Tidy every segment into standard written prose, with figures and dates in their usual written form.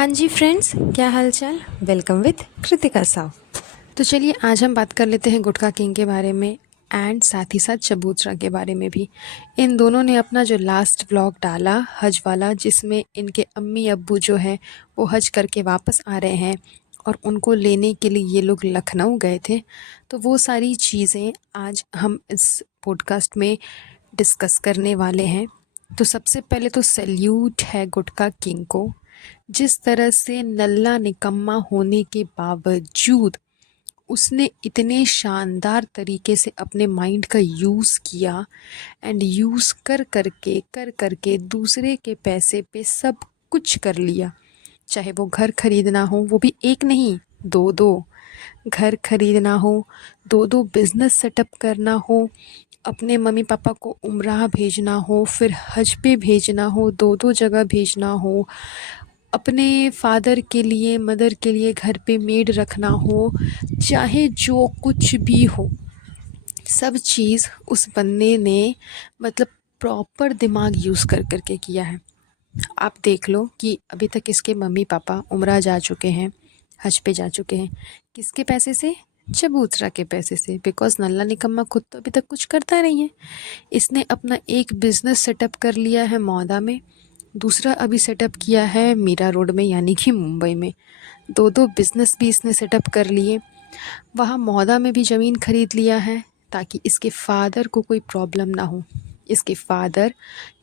हाँ जी फ्रेंड्स, क्या हाल चाल। Welcome with Kritika Sao. तो चलिए आज हम बात कर लेते हैं गुटखा किंग के बारे में एंड साथ ही साथ चबूतरा के बारे में भी। इन दोनों ने अपना जो लास्ट व्लॉग डाला हज वाला, जिसमें इनके अम्मी अब्बू जो हैं वो हज करके वापस आ रहे हैं और उनको लेने के लिए ये लोग लखनऊ गए थे, तो वो सारी चीज़ें आज हम इस पॉडकास्ट में डिस्कस करने वाले हैं। तो सबसे पहले तो सैल्यूट है गुटखा किंग को, जिस तरह से नल्ला निकम्मा होने के बावजूद उसने इतने शानदार तरीके से अपने माइंड का यूज़ किया एंड यूज़ कर करके दूसरे के पैसे पे सब कुछ कर लिया। चाहे वो घर खरीदना हो, वो भी एक नहीं दो दो घर खरीदना हो, दो दो बिज़नेस सेटअप करना हो, अपने मम्मी पापा को उम्राह भेजना हो, फिर हज पे भेजना हो, दो दो जगह भेजना हो, अपने फादर के लिए मदर के लिए घर पे मेड रखना हो, चाहे जो कुछ भी हो, सब चीज़ उस बंदे ने मतलब प्रॉपर दिमाग यूज़ कर के किया है। आप देख लो कि अभी तक इसके मम्मी पापा उम्रा जा चुके हैं, हज पे जा चुके हैं, किसके पैसे से? चबूतरा के पैसे से। बिकॉज नल्ला निकम्मा खुद तो अभी तक कुछ करता नहीं है। इसने अपना एक बिज़नेस सेटअप कर लिया है मौदा में, दूसरा अभी सेटअप किया है मीरा रोड में यानी कि मुंबई में। दो दो बिज़नेस भी इसने सेटअप कर लिए। वहाँ मौदा में भी ज़मीन खरीद लिया है ताकि इसके फादर को कोई प्रॉब्लम ना हो। इसके फादर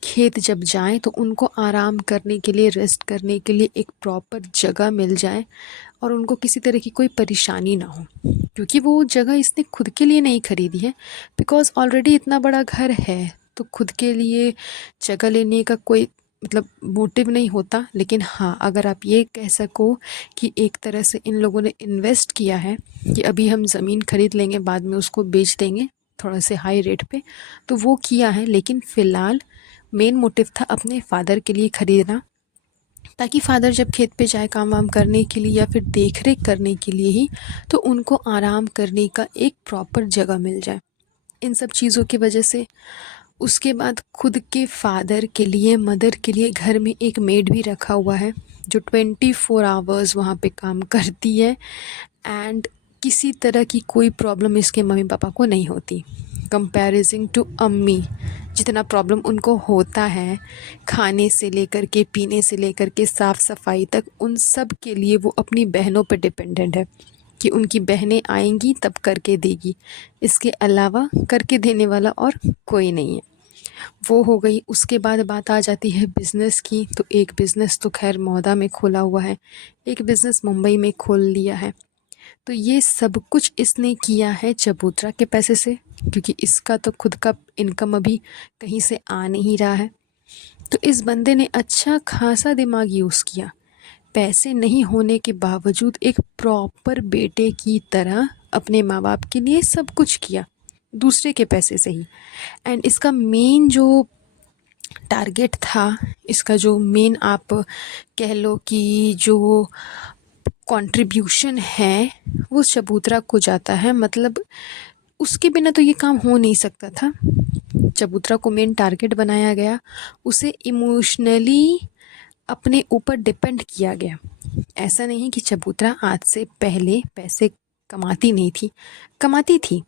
खेत जब जाएं तो उनको आराम करने के लिए, रेस्ट करने के लिए एक प्रॉपर जगह मिल जाए और उनको किसी तरह की कोई परेशानी ना हो, क्योंकि वो जगह इसने खुद के लिए नहीं खरीदी है। बिकॉज़ ऑलरेडी इतना बड़ा घर है तो खुद के लिए जगह लेने का कोई मतलब मोटिव नहीं होता। लेकिन हाँ, अगर आप ये कह सको कि एक तरह से इन लोगों ने इन्वेस्ट किया है कि अभी हम ज़मीन खरीद लेंगे, बाद में उसको बेच देंगे थोड़ा से हाई रेट पे, तो वो किया है। लेकिन फ़िलहाल मेन मोटिव था अपने फादर के लिए ख़रीदना, ताकि फादर जब खेत पे जाए काम वाम करने के लिए या फिर देख रेख करने के लिए ही, तो उनको आराम करने का एक प्रॉपर जगह मिल जाए। इन सब चीज़ों की वजह से उसके बाद खुद के फादर के लिए, मदर के लिए घर में एक मेड भी रखा हुआ है जो 24 आवर्स वहाँ पे काम करती है एंड किसी तरह की कोई प्रॉब्लम इसके मम्मी पापा को नहीं होती। कंपैरिजन टू अम्मी, जितना प्रॉब्लम उनको होता है खाने से लेकर के, पीने से लेकर के, साफ़ सफाई तक, उन सब के लिए वो अपनी बहनों पर डिपेंडेंट है कि उनकी बहनें आएंगी तब करके देगी। इसके अलावा करके देने वाला और कोई नहीं है। वो हो गई। उसके बाद बात आ जाती है बिज़नेस की, तो एक बिज़नेस तो खैर मौदा में खोला हुआ है, एक बिज़नेस मुंबई में खोल लिया है। तो ये सब कुछ इसने किया है चबूतरा के पैसे से, क्योंकि इसका तो खुद का इनकम अभी कहीं से आ नहीं रहा है। तो इस बंदे ने अच्छा खासा दिमाग यूज़ किया, पैसे नहीं होने के बावजूद एक प्रॉपर बेटे की तरह अपने माँ बाप के लिए सब कुछ किया, दूसरे के पैसे से ही। एंड इसका मेन जो टारगेट था, इसका जो मेन आप कह लो कि जो कंट्रीब्यूशन है वो चबूतरा को जाता है। मतलब उसके बिना तो ये काम हो नहीं सकता था। चबूतरा को मेन टारगेट बनाया गया, उसे इमोशनली अपने ऊपर डिपेंड किया गया। ऐसा नहीं कि चबूतरा आज से पहले पैसे कमाती नहीं थी, कमाती थी।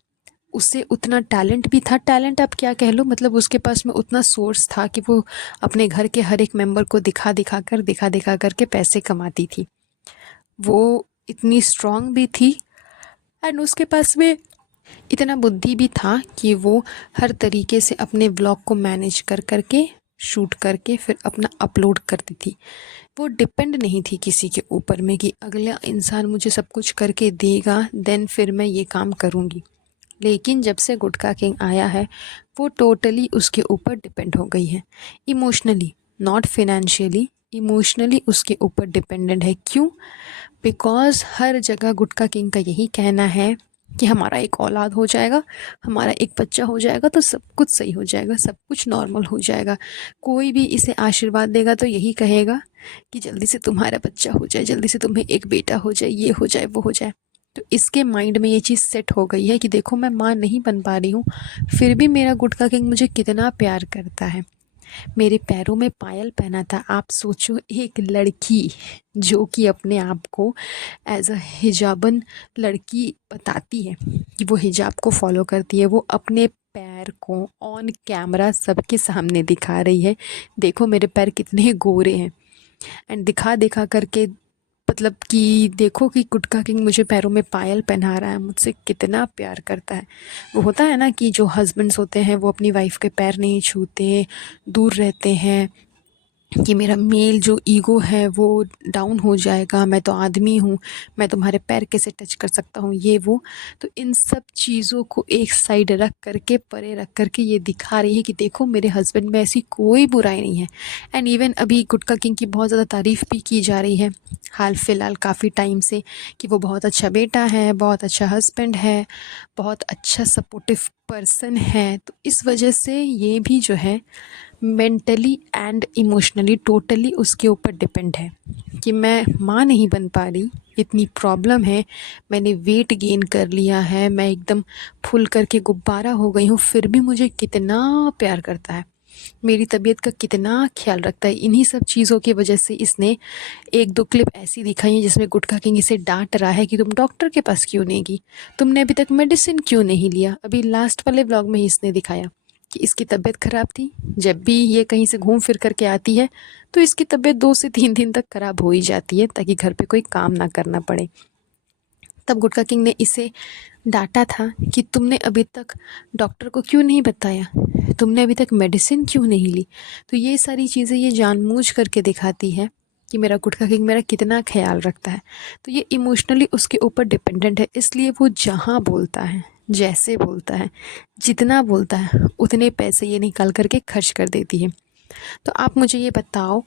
उससे उतना टैलेंट भी था, टैलेंट आप क्या कह लो, मतलब उसके पास में उतना सोर्स था कि वो अपने घर के हर एक मेंबर को दिखा दिखा कर के पैसे कमाती थी। वो इतनी स्ट्रांग भी थी एंड उसके पास में इतना बुद्धि भी था कि वो हर तरीके से अपने व्लॉग को मैनेज कर करके शूट करके फिर अपना अपलोड करती थी। वो डिपेंड नहीं थी किसी के ऊपर में कि अगला इंसान मुझे सब कुछ करके देगा देन फिर मैं ये काम करूँगी। लेकिन जब से गुटखा किंग आया है वो टोटली उसके ऊपर डिपेंड हो गई है, इमोशनली, नॉट फिनेंशियली, इमोशनली उसके ऊपर डिपेंडेंट है। क्यों? बिकॉज़ हर जगह गुटखा किंग का यही कहना है कि हमारा एक औलाद हो जाएगा, हमारा एक बच्चा हो जाएगा तो सब कुछ सही हो जाएगा, सब कुछ नॉर्मल हो जाएगा। कोई भी इसे आशीर्वाद देगा तो यही कहेगा कि जल्दी से तुम्हारा बच्चा हो जाए, जल्दी से तुम्हें एक बेटा हो जाए, ये हो जाए, वो हो जाए। तो इसके माइंड में ये चीज़ सेट हो गई है कि देखो मैं माँ नहीं बन पा रही हूँ, फिर भी मेरा गुटखा किंग मुझे कितना प्यार करता है। मेरे पैरों में पायल पहना था। आप सोचो, एक लड़की जो कि अपने आप को एज अ हिजाबन लड़की बताती है कि वो हिजाब को फॉलो करती है, वो अपने पैर को ऑन कैमरा सबके सामने दिखा रही है, देखो मेरे पैर कितने गोरे हैं। एंड दिखा दिखा करके मतलब कि देखो कि गुटखा किंग मुझे पैरों में पायल पहना रहा है, मुझसे कितना प्यार करता है। वो होता है ना कि जो हस्बैंड्स होते हैं वो अपनी वाइफ के पैर नहीं छूते, दूर रहते हैं कि मेरा मेल जो ईगो है वो डाउन हो जाएगा, मैं तो आदमी हूँ, मैं तुम्हारे पैर कैसे टच कर सकता हूँ, ये वो। तो इन सब चीज़ों को एक साइड रख करके, परे रख करके ये दिखा रही है कि देखो मेरे हस्बैंड में ऐसी कोई बुराई नहीं है। एंड इवन अभी गुटखा किंग की बहुत ज़्यादा तारीफ़ भी की जा रही है हाल फिलहाल काफ़ी टाइम से, कि वो बहुत अच्छा बेटा है, बहुत अच्छा हस्बैंड है, बहुत अच्छा सपोर्टिव पर्सन है। तो इस वजह से ये भी जो है मेंटली एंड इमोशनली टोटली उसके ऊपर डिपेंड है कि मैं माँ नहीं बन पा रही, इतनी प्रॉब्लम है, मैंने वेट गेन कर लिया है, मैं एकदम फूल करके गुब्बारा हो गई हूँ, फिर भी मुझे कितना प्यार करता है, मेरी तबीयत का कितना ख्याल रखता है। इन्हीं सब चीज़ों की वजह से इसने एक दो क्लिप ऐसी दिखाई हैं जिसमें गुटखा किंग इसे डांट रहा है कि तुम डॉक्टर के पास क्यों नहीं गई, तुमने अभी तक मेडिसिन क्यों नहीं लिया। अभी लास्ट वाले व्लॉग में ही इसने दिखाया कि इसकी तबीयत ख़राब थी, जब भी ये कहीं से घूम फिर करके आती है तो इसकी तबीयत 2 से 3 दिन तक ख़राब हो ही जाती है, ताकि घर पे कोई काम ना करना पड़े। तब गुटखा किंग ने इसे डांटा था कि तुमने अभी तक डॉक्टर को क्यों नहीं बताया, तुमने अभी तक मेडिसिन क्यों नहीं ली। तो ये सारी चीज़ें ये जानबूझ करके दिखाती है कि मेरा गुटखा किंग मेरा कितना ख्याल रखता है। तो ये इमोशनली उसके ऊपर डिपेंडेंट है, इसलिए वो जहाँ बोलता है, जैसे बोलता है, जितना बोलता है, उतने पैसे ये निकाल करके खर्च कर देती है। तो आप मुझे ये बताओ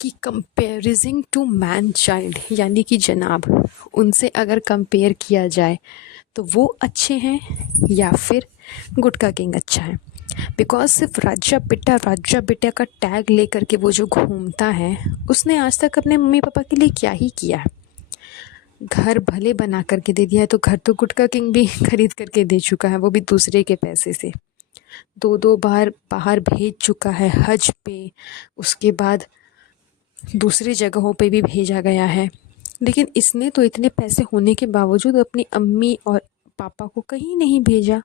कि कंपेरिजन टू मैन चाइल्ड, यानी कि जनाब, उनसे अगर कंपेयर किया जाए तो वो अच्छे हैं या फिर गुटखा किंग अच्छा है। बिकॉज सिर्फ राजा बेटा का टैग लेकर के वो जो घूमता है, उसने आज तक अपने मम्मी पापा के लिए क्या ही किया है। घर भले बना करके दे दिया है, तो घर तो गुटखा किंग भी खरीद करके दे चुका है, वो भी दूसरे के पैसे से। 2 बार बाहर भेज चुका है हज पे, उसके बाद दूसरी जगहों पे भी भेजा गया है। लेकिन इसने तो इतने पैसे होने के बावजूद अपनी अम्मी और पापा को कहीं नहीं भेजा।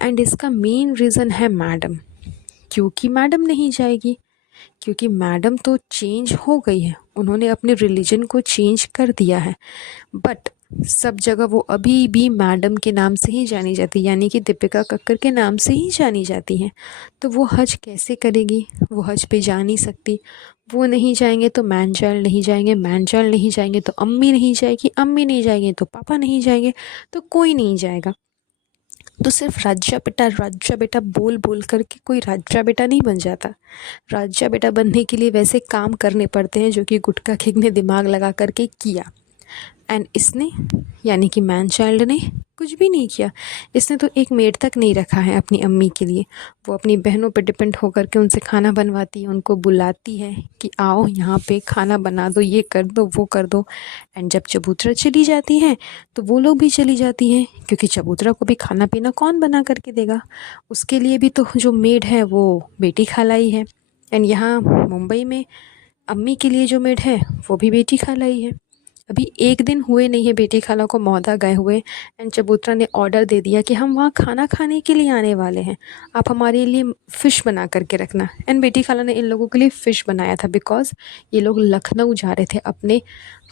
एंड इसका मेन रीज़न है मैडम, क्योंकि मैडम नहीं जाएगी, क्योंकि मैडम तो चेंज हो गई है, उन्होंने अपने रिलीजन को चेंज कर दिया है। बट सब जगह वो अभी भी मैडम के नाम से ही जानी जाती, यानी कि दीपिका कक्कर के नाम से ही जानी जाती हैं। तो वो हज कैसे करेगी, वो हज पे जा नहीं सकती। वो नहीं जाएंगे तो मैन चाइल्ड नहीं जाएंगे, मैन चाइल्ड नहीं जाएंगे तो अम्मी नहीं जाएगी, अम्मी नहीं जाएंगे तो पापा नहीं जाएंगे, तो कोई नहीं जाएगा। तो सिर्फ राजा बेटा बोल बोल करके कोई राजा बेटा नहीं बन जाता। राजा बेटा बनने के लिए वैसे काम करने पड़ते हैं जो कि गुटखा किंग ने दिमाग लगा करके किया। एंड इसने, यानी कि मैन चाइल्ड ने कुछ भी नहीं किया। इसने तो एक मेड तक नहीं रखा है अपनी अम्मी के लिए। वो अपनी बहनों पर डिपेंड होकर के उनसे खाना बनवाती है, उनको बुलाती है कि आओ यहाँ पे खाना बना दो, ये कर दो, वो कर दो। एंड जब चबूतरा चली जाती हैं तो वो लोग भी चली जाती हैं, क्योंकि चबूतरा को भी खाना पीना कौन बना करके देगा। उसके लिए भी तो जो मेड है वो बेटी खालाई है। एंड यहाँ मुंबई में अम्मी के लिए जो मेड है वो भी बेटी खालाई है। अभी 1 दिन हुए नहीं है बेटी खाला को मौदा गए हुए, एंड चबूतरा ने ऑर्डर दे दिया कि हम वहाँ खाना खाने के लिए आने वाले हैं, आप हमारे लिए फ़िश बना करके रखना। एंड बेटी खाला ने इन लोगों के लिए फ़िश बनाया था, बिकॉज़ ये लोग लखनऊ जा रहे थे अपने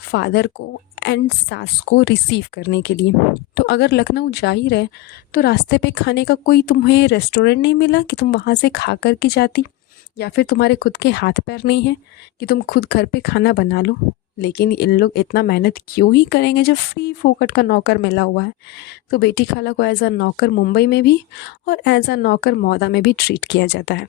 फादर को एंड सास को रिसीव करने के लिए। तो अगर लखनऊ जा ही रहे तो रास्ते पे खाने का कोई तुम्हें रेस्टोरेंट नहीं मिला कि तुम वहाँ से खा कर के जाती, या फिर तुम्हारे खुद के हाथ पैर नहीं हैं कि तुम खुद घर पे खाना बना लो। लेकिन इन लोग इतना मेहनत क्यों ही करेंगे जब फ्री फोकट का नौकर मिला हुआ है। तो बेटी खाला को एज अ नौकर मुंबई में भी और एज अ नौकर मौदा में भी ट्रीट किया जाता है,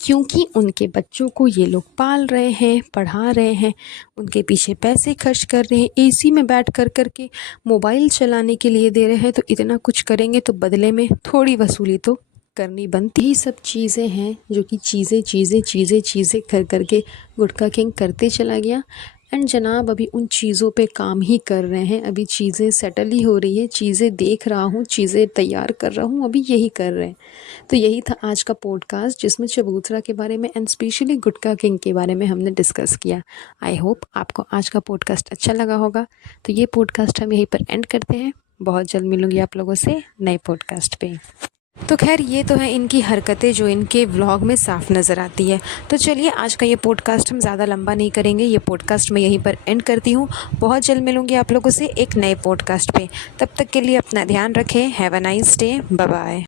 क्योंकि उनके बच्चों को ये लोग पाल रहे हैं, पढ़ा रहे हैं, उनके पीछे पैसे खर्च कर रहे हैं, एसी में बैठ कर कर के मोबाइल चलाने के लिए दे रहे हैं। तो इतना कुछ करेंगे तो बदले में थोड़ी वसूली तो करनी बनती ही। सब चीज़ें हैं जो कि चीज़ें कर करके गुटखा किंग करते चला गया। एंड जनाब अभी उन चीज़ों पे काम ही कर रहे हैं, अभी चीज़ें सेटल ही हो रही है, चीज़ें देख रहा हूँ, चीज़ें तैयार कर रहा हूँ, अभी यही कर रहे हैं। तो यही था आज का पॉडकास्ट जिसमें चबूतरा के बारे में एंड स्पेशली गुटखा किंग के बारे में हमने डिस्कस किया। आई होप आपको आज का पॉडकास्ट अच्छा लगा होगा। तो ये पॉडकास्ट हम यहीं पर एंड करते हैं। बहुत जल्द मिलूंगी आप लोगों से नए पॉडकास्ट पे। तो खैर ये तो है इनकी हरकतें जो इनके व्लॉग में साफ नज़र आती है। तो चलिए आज का ये पॉडकास्ट हम ज़्यादा लंबा नहीं करेंगे, ये पॉडकास्ट मैं यहीं पर एंड करती हूँ। बहुत जल्द मिलूंगी आप लोगों से एक नए पॉडकास्ट पे। तब तक के लिए अपना ध्यान रखें। Have a nice day. Bye bye.